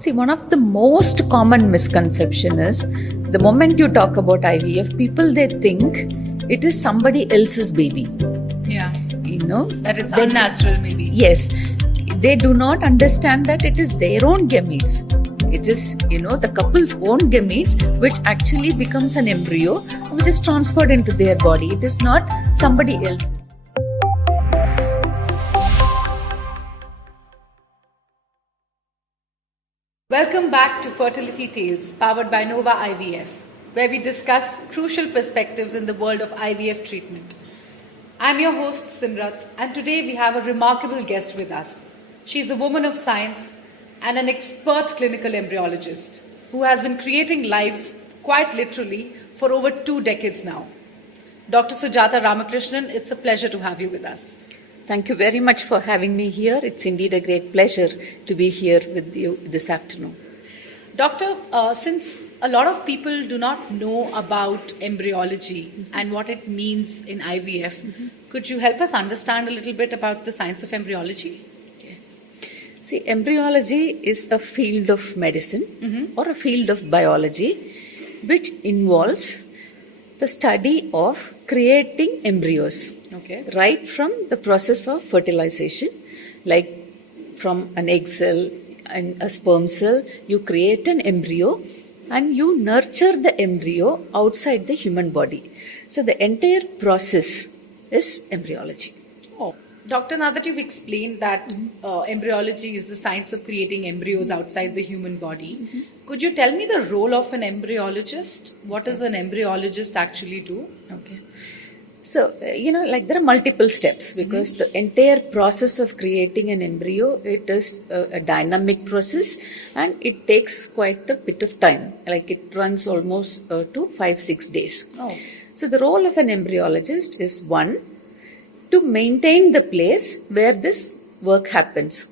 See, one of the most common misconception is the moment you talk about IVF, people they think it is somebody else's baby. Yeah. You know, That it's unnatural, maybe. Yes, they do not understand that it is their own gametes. It is, the couple's own gametes which actually becomes an embryo which is transferred into their body. It is not somebody else's. Welcome back to Fertility Tales, powered by Nova IVF, where we discuss crucial perspectives in the world of IVF treatment. I'm your host, Simrat, and today we have a remarkable guest with us. She's a woman of science and an expert clinical embryologist who has been creating lives, quite literally, for over 2 decades now. Dr. Sujatha Ramakrishnan, it's a pleasure to have you with us. Thank you very much for having me here. It's indeed a great pleasure to be here with you this afternoon. Doctor, since a lot of people do not know about embryology and what it means in IVF, could you help us understand a little bit about the science of embryology? Okay. See, embryology is a field of medicine or a field of biology which involves the study of creating embryos. Okay. Right from the process of fertilization, like from an egg cell and a sperm cell, you create an embryo and you nurture the embryo outside the human body. So the entire process is embryology. Oh, Doctor, now that you've explained that embryology is the science of creating embryos outside the human body, could you tell me the role of an embryologist? What does an embryologist actually do? Okay. So, there are multiple steps because the entire process of creating an embryo, it is a dynamic process and it takes quite a bit of time. Like it runs almost to 5-6 days. Oh. So, the role of an embryologist is one, to maintain the place where this work happens.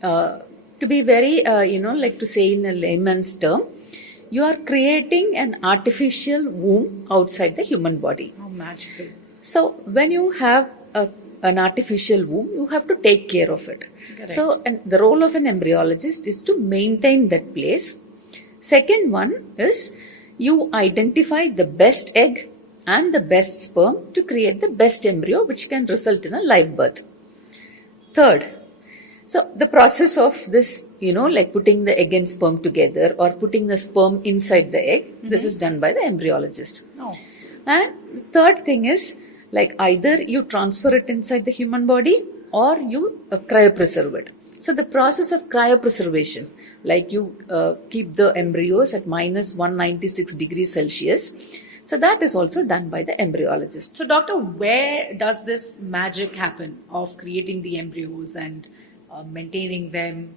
To be very, to say in a layman's term, you are creating an artificial womb outside the human body. How magical. So when you have an artificial womb, you have to take care of it. Correct. So and the role of an embryologist is to maintain that place. Second one is you identify the best egg and the best sperm to create the best embryo which can result in a live birth. Third, so the process of this, like putting the egg and sperm together or putting the sperm inside the egg, this is done by the embryologist. Oh. And the third thing is like either you transfer it inside the human body or you cryopreserve it. So the process of cryopreservation, like you keep the embryos at minus 196 degrees Celsius. So that is also done by the embryologist. So doctor, where does this magic happen of creating the embryos and maintaining them?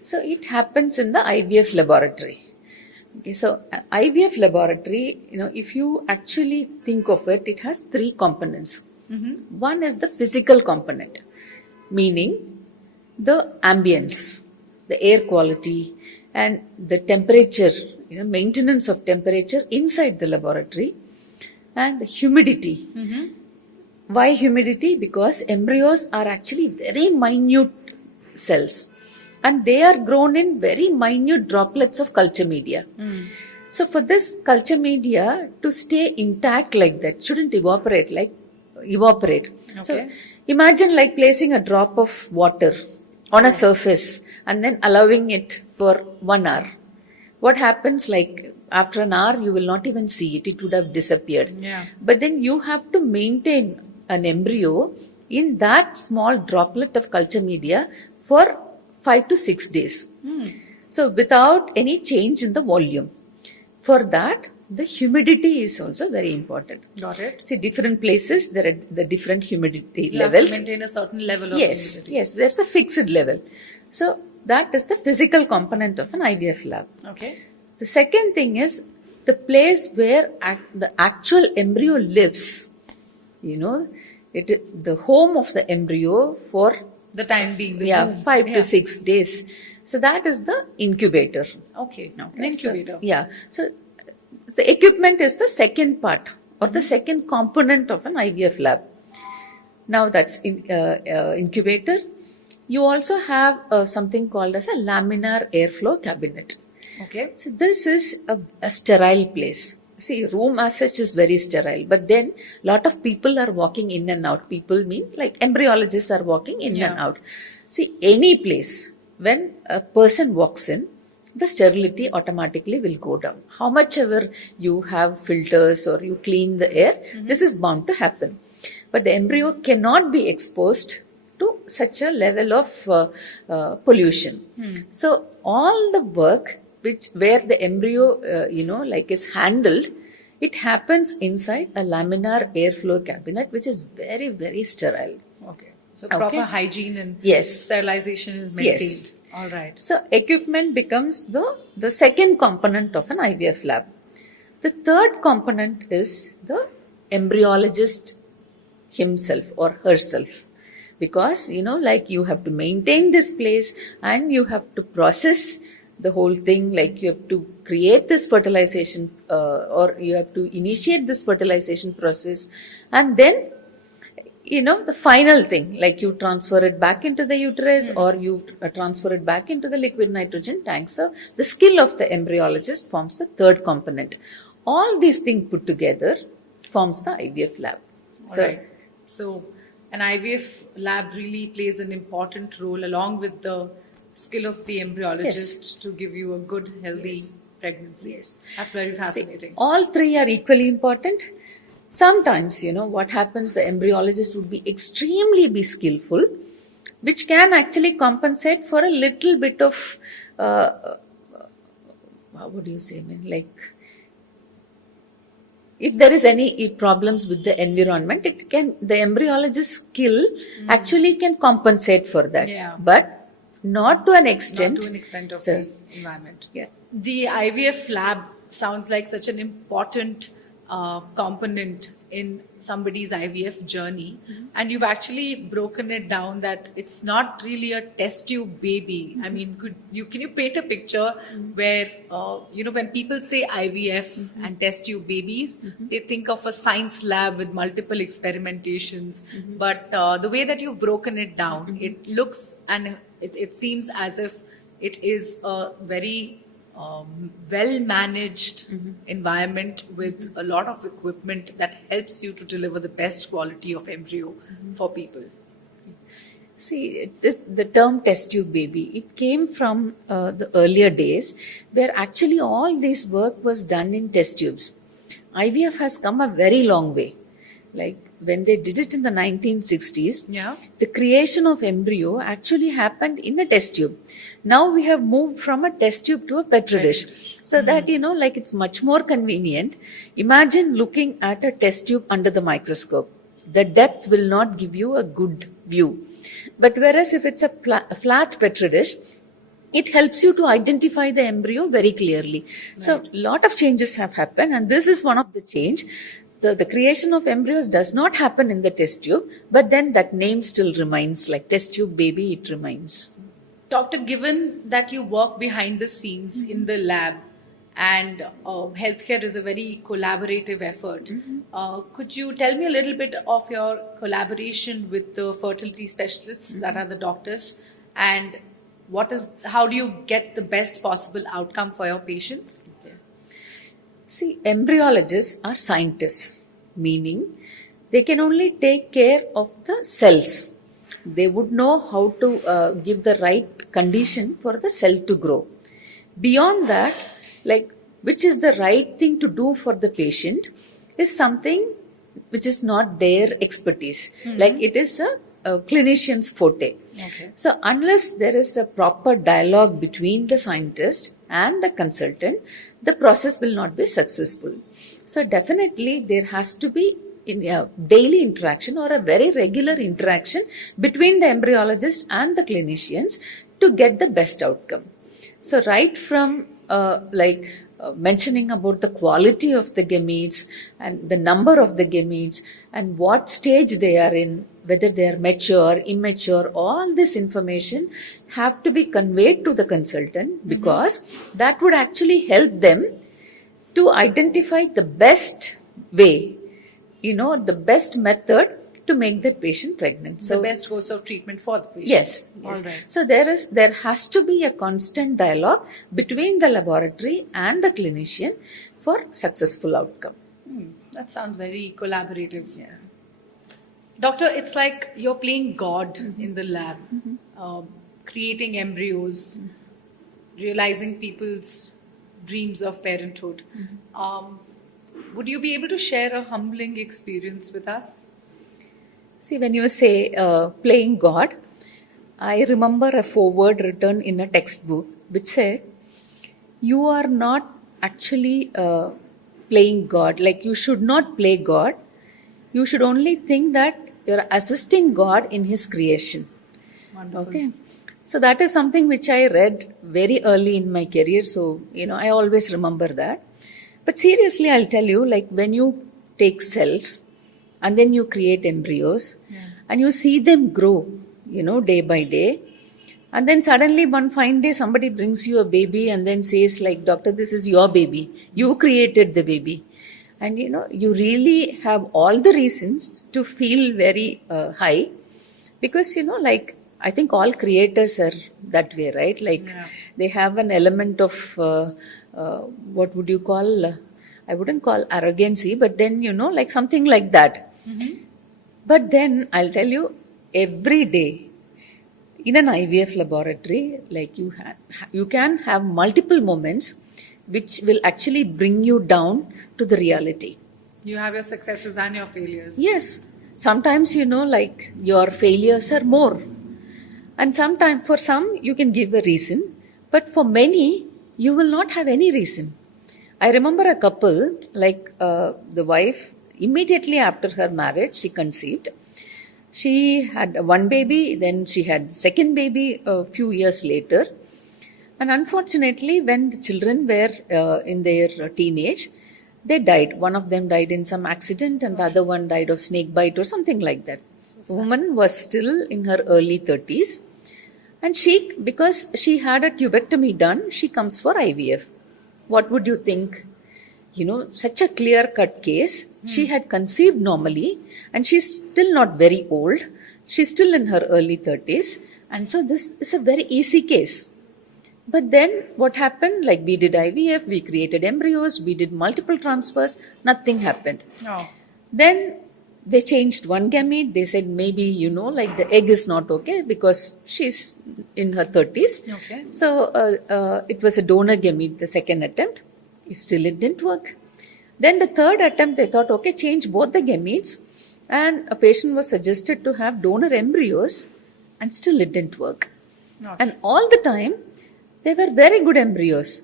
So it happens in the IVF laboratory. Okay, so IVF laboratory, if you actually think of it, it has 3 components. One is the physical component, meaning the ambience, the air quality and the temperature, maintenance of temperature inside the laboratory, and the humidity. Why humidity? Because embryos are actually very minute cells and they are grown in very minute droplets of culture media. So for this culture media to stay intact like that, shouldn't evaporate. Okay. So imagine like placing a drop of water on a surface and then allowing it for 1 hour. What happens, like after an hour you will not even see it, it would have disappeared. Yeah. But then you have to maintain an embryo in that small droplet of culture media for 5 to 6 days. So without any change in the volume. For that, the humidity is also very important. Got it. See, different places, there are the different humidity You levels. have to maintain a certain level of humidity. Yes, there's a fixed level. So that is the physical component of an IVF lab. Okay. The second thing is the place where the actual embryo lives. The home of the embryo for The time being. The womb. 5 to 6 days. So that is the incubator. Okay. An incubator. So the equipment is the second part or the second component of an IVF lab. Now that's incubator. you also have something called as a laminar airflow cabinet. Okay. So this is a sterile place. See, room as such is very sterile, but then lot of people are walking in and out. People mean like embryologists are walking in and out. See, any place, when a person walks in, the sterility automatically will go down. How much ever you have filters or you clean the air, this is bound to happen. But the embryo cannot be exposed to such a level of pollution. So all the work where the embryo, is handled, it happens inside a laminar airflow cabinet, which is very, very sterile. Okay. So proper hygiene and Yes. sterilization is maintained. Yes. All right. So equipment becomes the second component of an IVF lab. The third component is the embryologist himself or herself. Because, you have to maintain this place and you have to process the whole thing, like you have to create this fertilization or you have to initiate this fertilization process, and then the final thing, like you transfer it back into the uterus or you transfer it back into the liquid nitrogen tank. So the skill of the embryologist forms the third component. All these things put together forms the IVF lab. So an IVF lab really plays an important role along with the skill of the embryologist to give you a good, healthy pregnancy. Yes. That's very fascinating. See, all three are equally important. Sometimes, what happens, the embryologist would be extremely skillful, which can actually compensate for a little bit of, how would you say, if there is any problems with the environment, the embryologist skill actually can compensate for that. Yeah. But not to an extent. Not to an extent of the environment. Yeah. The IVF lab sounds like such an important component in somebody's IVF journey, and you've actually broken it down that it's not really a test tube baby. I mean, can you paint a picture where when people say IVF and test tube babies, they think of a science lab with multiple experimentations, but the way that you've broken it down, it looks and it seems as if it is a very well-managed environment with a lot of equipment that helps you to deliver the best quality of embryo for people. See, the term test tube baby, it came from the earlier days where actually all this work was done in test tubes. IVF has come a very long way. Like when they did it in the 1960s, the creation of embryo actually happened in a test tube. Now we have moved from a test tube to a petri dish. So that, it's much more convenient. Imagine looking at a test tube under the microscope. The depth will not give you a good view. But whereas if it's a flat petri dish, it helps you to identify the embryo very clearly. Right. So a lot of changes have happened, and this is one of the change. So the creation of embryos does not happen in the test tube, but then that name still remains, like test tube baby, it remains. Doctor, given that you work behind the scenes in the lab and healthcare is a very collaborative effort, could you tell me a little bit of your collaboration with the fertility specialists that are the doctors, and how do you get the best possible outcome for your patients? See, embryologists are scientists, meaning they can only take care of the cells. They would know how to give the right condition for the cell to grow. Beyond that, which is the right thing to do for the patient is something which is not their expertise. It is a clinician's forte. Okay. So unless there is a proper dialogue between the scientist and the consultant, the process will not be successful. So definitely there has to be a daily interaction or a very regular interaction between the embryologist and the clinicians to get the best outcome. So right from mentioning about the quality of the gametes and the number of the gametes and what stage they are in, whether they are mature, immature, all this information have to be conveyed to the consultant because that would actually help them to identify the best way, the best method to make that patient pregnant. So the best course of treatment for the patient. Yes. All right. So there has to be a constant dialogue between the laboratory and the clinician for successful outcome. That sounds very collaborative. Yeah. Doctor, it's like you're playing God in the lab, creating embryos, realizing people's dreams of parenthood. Would you be able to share a humbling experience with us? See, when you say playing God, I remember a foreword written in a textbook which said, you are not actually playing God. Like, you should not play God. You should only think that you're assisting God in His creation. Wonderful. Okay. So that is something which I read very early in my career. So, I always remember that. But seriously, I'll tell you, like, when you take cells and then you create embryos and you see them grow, day by day. And then suddenly one fine day somebody brings you a baby and then says, like, doctor, this is your baby. You created the baby. And you really have all the reasons to feel very high, because like, I think all creators are that way, right? Like, they have an element of what would you call? I wouldn't call arrogancy, but then like something like that. But then I'll tell you, every day in an IVF laboratory, like, you can have multiple moments which will actually bring you down to the reality. You have your successes and your failures. Yes. Sometimes, like, your failures are more. And sometimes, for some, you can give a reason. But for many, you will not have any reason. I remember a couple, like the wife, immediately after her marriage, she conceived. She had one baby, then she had second baby a few years later. And unfortunately, when the children were in their teenage, they died. One of them died in some accident and the other one died of snake bite or something like that. The woman was still in her early 30s. And because she had a tubectomy done, she comes for IVF. What would you think? Such a clear-cut case. She had conceived normally and she's still not very old. She's still in her early 30s. And so this is a very easy case. But then what happened? Like, we did IVF, we created embryos, we did multiple transfers, nothing happened. Then they changed one gamete. They said maybe, like, the egg is not okay because she's in her 30s. Okay. So it was a donor gamete, the second attempt. Still it didn't work. Then the third attempt, they thought, okay, change both the gametes. And a patient was suggested to have donor embryos, and still it didn't work. And all the time, they were very good embryos.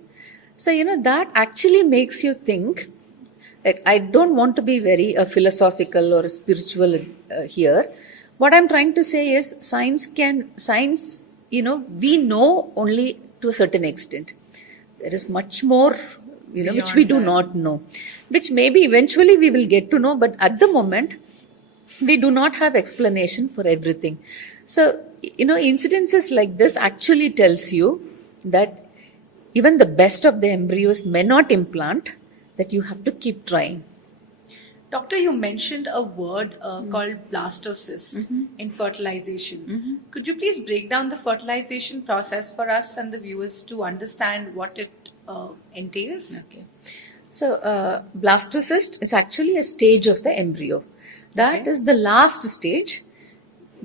So, that actually makes you think. I don't want to be very philosophical or spiritual here. What I'm trying to say is science, we know only to a certain extent. There is much more, which we do not know, which maybe eventually we will get to know. But at the moment, we do not have explanation for everything. So, incidences like this actually tells you that even the best of the embryos may not implant, that you have to keep trying. Doctor, you mentioned a word called blastocyst in fertilization. Could you please break down the fertilization process for us and the viewers to understand what it entails? Okay. So, blastocyst is actually a stage of the embryo. That is the last stage,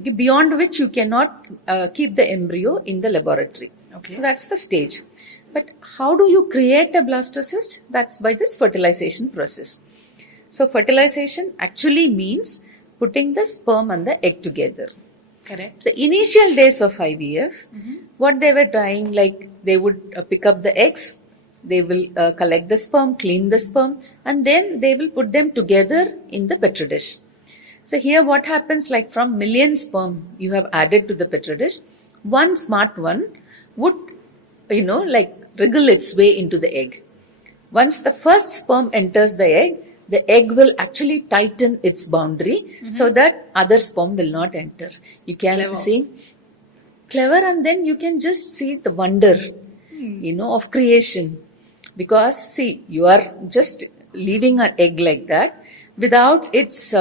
beyond which you cannot keep the embryo in the laboratory. Okay. So that's the stage. But how do you create a blastocyst? That's by this fertilization process. So fertilization actually means putting the sperm and the egg together. Correct. The initial days of IVF, what they were trying, like, they would pick up the eggs, they will collect the sperm, clean the sperm, and then they will put them together in the petri dish. So here what happens, like, from million sperm you have added to the petri dish, one smart one would, like, wriggle its way into the egg. Once the first sperm enters the egg will actually tighten its boundary so that other sperm will not enter. You can see, clever, and then you can just see the wonder, of creation. Because, see, you are just leaving an egg like that without its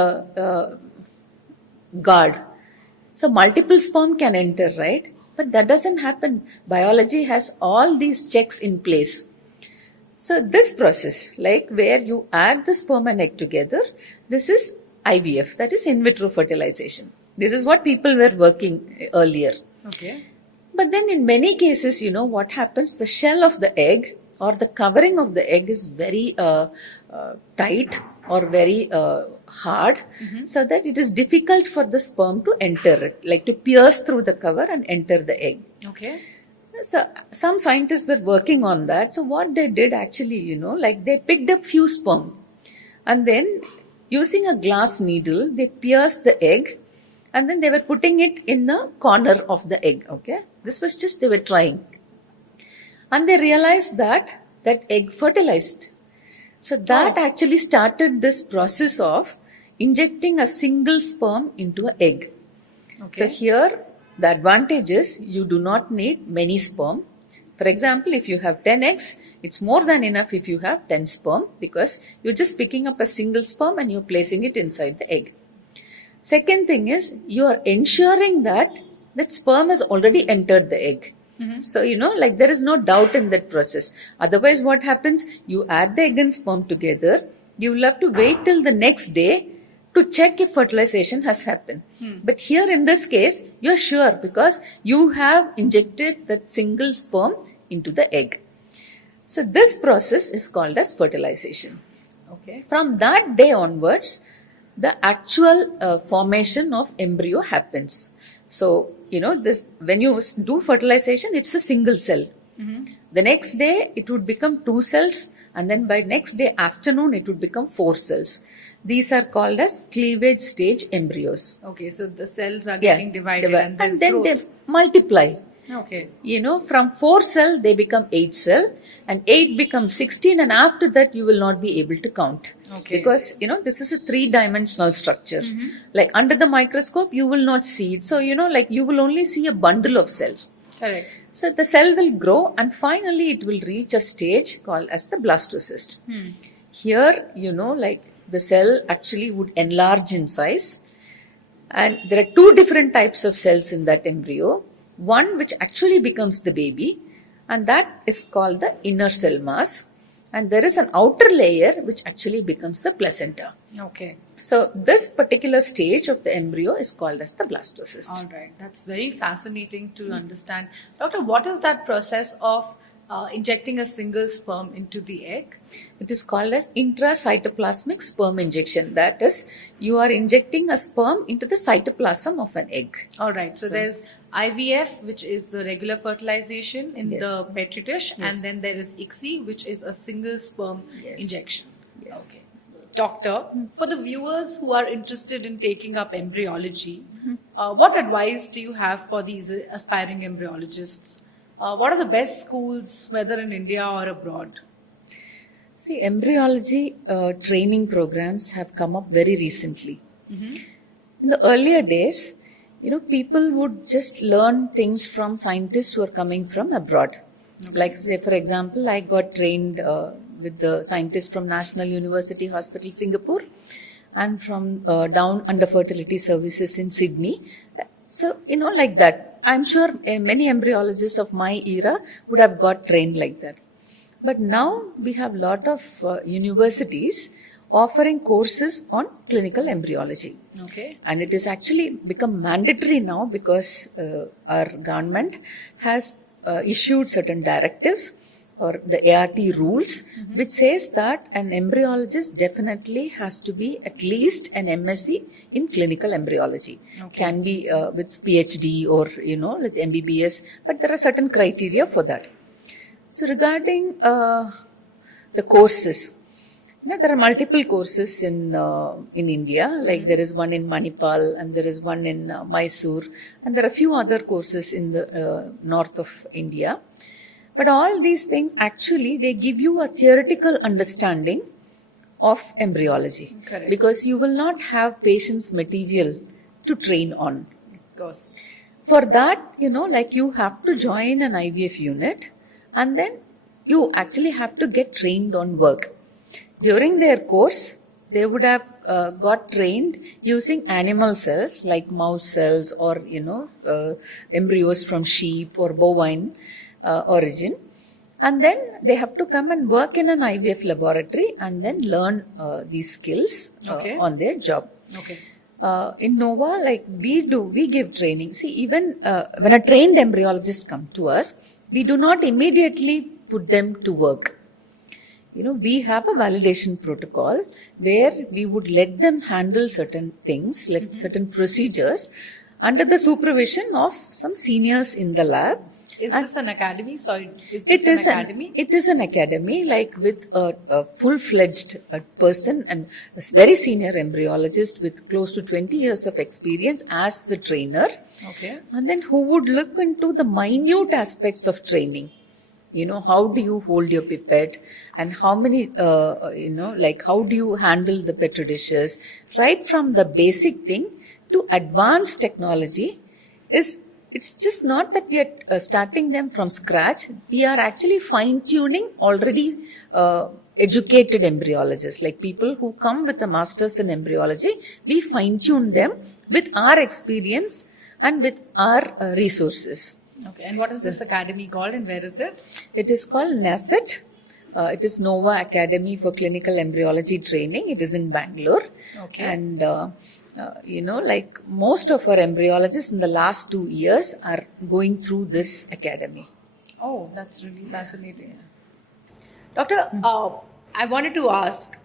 guard. So multiple sperm can enter, right? But that doesn't happen. Biology has all these checks in place. So this process, like where you add the sperm and egg together, this is IVF, that is in vitro fertilization. This is what people were working earlier. Okay. But then in many cases, what happens? The shell of the egg or the covering of the egg is very tight or very hard, so that it is difficult for the sperm to enter it, like to pierce through the cover and enter the egg. Okay. So some scientists were working on that. So what they did actually, like they picked up few sperm and then using a glass needle, they pierced the egg and then they were putting it in the corner of the egg. Okay. This was just, they were trying. And they realized that egg fertilized. So that actually started this process of injecting a single sperm into an egg. Okay. So here, the advantage is you do not need many sperm. For example, if you have 10 eggs, it's more than enough if you have 10 sperm, because you're just picking up a single sperm and you're placing it inside the egg. Second thing is you are ensuring that sperm has already entered the egg. So, like there is no doubt in that process. Otherwise, what happens? You add the egg and sperm together. You will have to wait till the next day to check if fertilization has happened. But here in this case, you're sure because you have injected that single sperm into the egg. So this process is called as fertilization. Okay. From that day onwards, the actual formation of embryo happens. So, this when you do fertilization, it's a single cell. The next day, it would become 2 cells. And then by next day afternoon, it would become 4 cells. These are called as cleavage stage embryos. Okay, so the cells are getting divided and there's then growth. they multiply. Okay. From 4 cell, they become 8 cell, and 8 becomes 16, and after that, you will not be able to count. Okay. Because, this is a 3-dimensional structure. Like under the microscope, you will not see it. So, like you will only see a bundle of cells. Correct. So the cell will grow and finally it will reach a stage called as the blastocyst. Here, like the cell actually would enlarge in size. And there are 2 different types of cells in that embryo. One which actually becomes the baby, and that is called the inner cell mass. And there is an outer layer which actually becomes the placenta. Okay. So this particular stage of the embryo is called as the blastocyst. All right. That's very fascinating to understand. Doctor, what is that process of injecting a single sperm into the egg? It is called as intracytoplasmic sperm injection. That is, you are injecting a sperm into the cytoplasm of an egg. All right. So there's IVF, which is the regular fertilization in Yes. the petri dish, Yes. and then there is ICSI, which is a single sperm Yes. injection. Yes. Okay. Doctor, for the viewers who are interested in taking up embryology, what advice do you have for these aspiring embryologists? What are the best schools, whether in India or abroad? See, embryology training programs have come up very recently. In the earlier days, people would just learn things from scientists who are coming from abroad. Okay. Like, say, for example, I got trained with the scientists from National University Hospital, Singapore, and from down under fertility services in Sydney. So, like that. I'm sure many embryologists of my era would have got trained like that. But now we have a lot of universities offering courses on clinical embryology. Okay. And it is actually become mandatory now because our government has issued certain directives or the ART rules, which says that an embryologist definitely has to be at least an MSc in clinical embryology. Okay. Can be with PhD or, with MBBS, but there are certain criteria for that. So regarding the courses, there are multiple courses in India, like there is one in Manipal and there is one in Mysore, and there are a few other courses in the north of India. But all these things actually, they give you a theoretical understanding of embryology. Correct. Because you will not have patient's material to train on. Of course. For that, like you have to join an IVF unit and then you actually have to get trained on work. During their course, they would have got trained using animal cells like mouse cells or embryos from sheep or bovine origin, and then they have to come and work in an IVF laboratory and then learn these skills Okay. on their job. Okay. In Nova, like we give training. See, even when a trained embryologist come to us, we do not immediately put them to work. We have a validation protocol where we would let them handle certain things, like certain procedures, under the supervision of some seniors in the lab. Is this an academy? Sorry, is It this is an academy? It is an academy, like with a full-fledged person and a very senior embryologist with close to 20 years of experience as the trainer. Okay. And then who would look into the minute aspects of training. How do you hold your pipette and how many, how do you handle the petri dishes, right from the basic thing to advanced technology. It's just not that we are starting them from scratch. We are actually fine-tuning already educated embryologists, like people who come with a master's in embryology. We fine-tune them with our experience and with our resources. Okay. And what is this academy called and where is it? It is called NACET. It is Nova Academy for Clinical Embryology Training. It is in Bangalore. Okay. And, like most of our embryologists in the last 2 years are going through this academy. Oh, that's really fascinating. Doctor, I wanted to ask,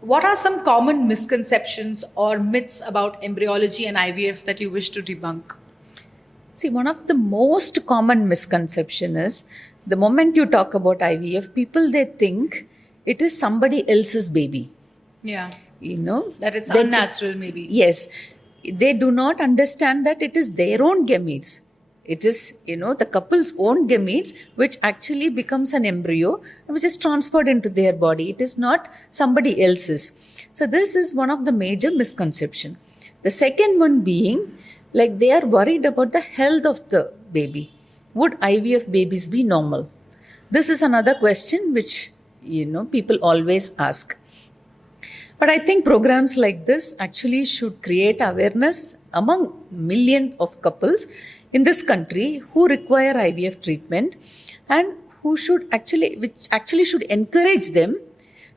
what are some common misconceptions or myths about embryology and IVF that you wish to debunk? See, one of the most common misconception is the moment you talk about IVF, they think it is somebody else's baby. Yeah. That it's They- unnatural maybe. Yes. They do not understand that it is their own gametes. It is, the couple's own gametes, which actually becomes an embryo, which is transferred into their body. It is not somebody else's. So this is one of the major misconception. The second one being, like they are worried about the health of the baby. Would IVF babies be normal? This is another question which, people always ask. But I think programs like this actually should create awareness among millions of couples in this country who require IVF treatment and which actually should encourage them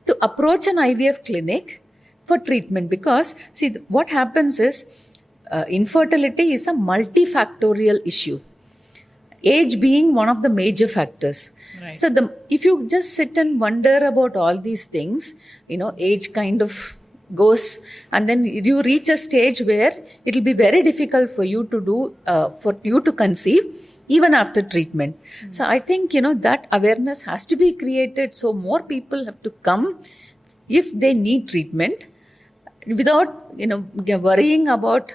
to approach an IVF clinic for treatment. Because see, what happens is infertility is a multifactorial issue. Age being one of the major factors. Right. So if you just sit and wonder about all these things, age kind of goes, and then you reach a stage where it will be very difficult for you to conceive even after treatment. So I think, that awareness has to be created. So more people have to come if they need treatment without, worrying about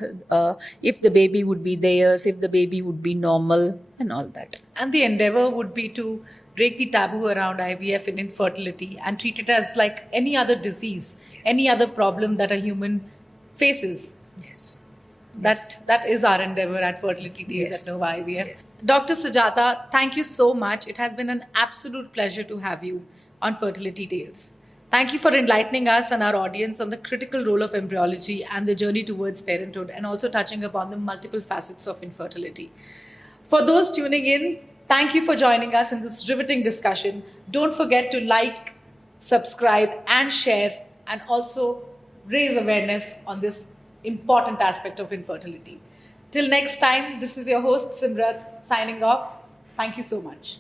if the baby would be theirs, if the baby would be normal and all that. And the endeavor would be to break the taboo around IVF and infertility and treat it as like any other disease, any other problem that a human faces. Yes. That is our endeavor at Fertility Tales Yes. at Nova IVF. Yes. Dr. Sujatha, thank you so much. It has been an absolute pleasure to have you on Fertility Tales. Thank you for enlightening us and our audience on the critical role of embryology and the journey towards parenthood, and also touching upon the multiple facets of infertility. For those tuning in, thank you for joining us in this riveting discussion. Don't forget to like, subscribe, and share, and also raise awareness on this important aspect of infertility. Till next time, this is your host Simrat signing off. Thank you so much.